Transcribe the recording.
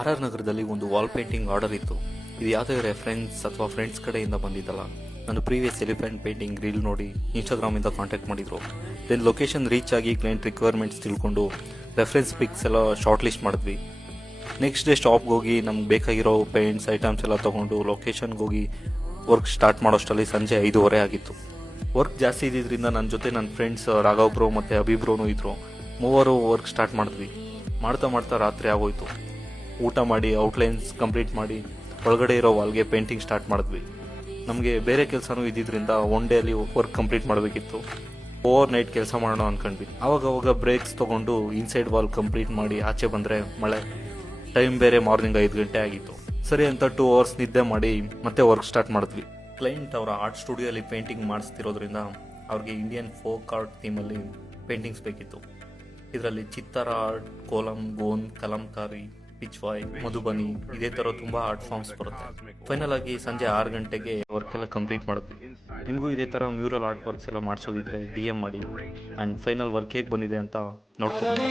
R R ನಗರದಲ್ಲಿ ಒಂದು wall painting order ಇತ್ತು. ಇದು ಯಾವುದೇ ರೆಫರೆನ್ಸ್ ಅಥವಾ ಫ್ರೆಂಡ್ಸ್ ಕಡೆಯಿಂದ ಬಂದಿದ್ದಲ್ಲ. ನಾನು ಪ್ರೀವಿಯಸ್ ಎಲಿಫೆಂಟ್ ಪೇಂಟಿಂಗ್ ರೀಲ್ ನೋಡಿ ಇನ್ಸ್ಟಾಗ್ರಾಮಿಂದ ಕಾಂಟ್ಯಾಕ್ಟ್ ಮಾಡಿದ್ರು. ದೆನ್ ಲೊಕೇಶನ್ ರೀಚ್ ಆಗಿ ಕ್ಲೈಂಟ್ ರಿಕ್ವೈರ್ಮೆಂಟ್ಸ್ ತಿಳ್ಕೊಂಡು ರೆಫರೆನ್ಸ್ ಪಿಕ್ಸ್ ಎಲ್ಲ ಶಾರ್ಟ್ ಲಿಸ್ಟ್ ಮಾಡಿದ್ವಿ. ನೆಕ್ಸ್ಟ್ ಡೇ ಶಾಪ್ಗೆ ಹೋಗಿ ನಮ್ಗೆ ಬೇಕಾಗಿರೋ ಪೇಂಟ್ಸ್ ಐಟಮ್ಸ್ ಎಲ್ಲ ತೊಗೊಂಡು ಲೊಕೇಶನ್ಗೆ ಹೋಗಿ ವರ್ಕ್ ಸ್ಟಾರ್ಟ್ ಮಾಡೋಷ್ಟರಲ್ಲಿ ಸಂಜೆ 5:30 ಆಗಿತ್ತು. ವರ್ಕ್ ಜಾಸ್ತಿ ಇದ್ದಿದ್ದರಿಂದ ನನ್ನ ಜೊತೆ ನನ್ನ ಫ್ರೆಂಡ್ಸ್ ರಾಘವ್ ಬ್ರೋ ಮತ್ತು ಅಭಿಬ್ರೋನು ಇದ್ದರು. ಮೂವರು ವರ್ಕ್ ಸ್ಟಾರ್ಟ್ ಮಾಡಿದ್ವಿ. ಮಾಡ್ತಾ ಮಾಡ್ತಾ ರಾತ್ರಿ ಆಗೋಯ್ತು. ಊಟ ಮಾಡಿ ಔಟ್ಲೈನ್ಸ್ ಕಂಪ್ಲೀಟ್ ಮಾಡಿ ಒಳಗಡೆ ಇರೋ ವಾಲ್ಗೆ ಪೇಂಟಿಂಗ್ ಸ್ಟಾರ್ಟ್ ಮಾಡಿದ್ವಿ. ನಮಗೆ ಬೇರೆ ಕೆಲಸನೂ ಇದ್ದಿದ್ದರಿಂದ ಒನ್ ಡೇಲಿ ವರ್ಕ್ ಕಂಪ್ಲೀಟ್ ಮಾಡಬೇಕಿತ್ತು. ಓವರ್ ನೈಟ್ ಕೆಲಸ ಮಾಡೋಣ ಅಂದ್ಕೊಂಡ್ವಿ. ಆವಾಗ ಬ್ರೇಕ್ಸ್ ತೊಗೊಂಡು ಇನ್ಸೈಡ್ ವಾಲ್ ಕಂಪ್ಲೀಟ್ ಮಾಡಿ ಆಚೆ ಬಂದರೆ ಮಳೆ. ಟೈಮ್ ಬೇರೆ ಮಾರ್ನಿಂಗ್ 5 ಗಂಟೆ ಆಗಿತ್ತು. ಸರಿ ಅಂತ 2 ಅವರ್ಸ್ ನಿದ್ದೆ ಮಾಡಿ ಮತ್ತೆ ವರ್ಕ್ ಸ್ಟಾರ್ಟ್ ಮಾಡಿದ್ವಿ. ಕ್ಲೈಂಟ್ ಅವರ ಆರ್ಟ್ ಸ್ಟುಡಿಯೋಲಿ ಪೇಂಟಿಂಗ್ ಮಾಡಿಸ್ತಿರೋದ್ರಿಂದ ಅವ್ರಿಗೆ ಇಂಡಿಯನ್ ಫೋಕ್ ಆರ್ಟ್ ಥೀಮಲ್ಲಿ ಪೇಂಟಿಂಗ್ಸ್ ಬೇಕಿತ್ತು. ಇದರಲ್ಲಿ ಚಿತ್ತಾರ ಆರ್ಟ್, ಕೋಲಂ, ಗೋನ್, ಕಲಂಕಾರಿ, ಪಿಚ್ವಾಯ್, ಮಧುಬನಿ ಇದೇ ಥರ ತುಂಬ ಆರ್ಟ್ ಫಾರ್ಮ್ಸ್ ಬರುತ್ತೆ. ಫೈನಲ್ ಆಗಿ ಸಂಜೆ 6 ಗಂಟೆಗೆ ವರ್ಕ್ ಎಲ್ಲ ಕಂಪ್ಲೀಟ್ ಮಾಡಿದ್ವಿ. ನಿಮಗೂ ಇದೇ ಥರ ಮ್ಯೂರಲ್ ಆರ್ಟ್ ವರ್ಕ್ಸ್ ಎಲ್ಲ ಮಾಡಿಸೋದಿದ್ರೆ DM ಮಾಡಿ. ಆ್ಯಂಡ್ ಫೈನಲ್ ವರ್ಕ್ ಹೇಗೆ ಬಂದಿದೆ ಅಂತ ನೋಡ್ಕೊಂಡು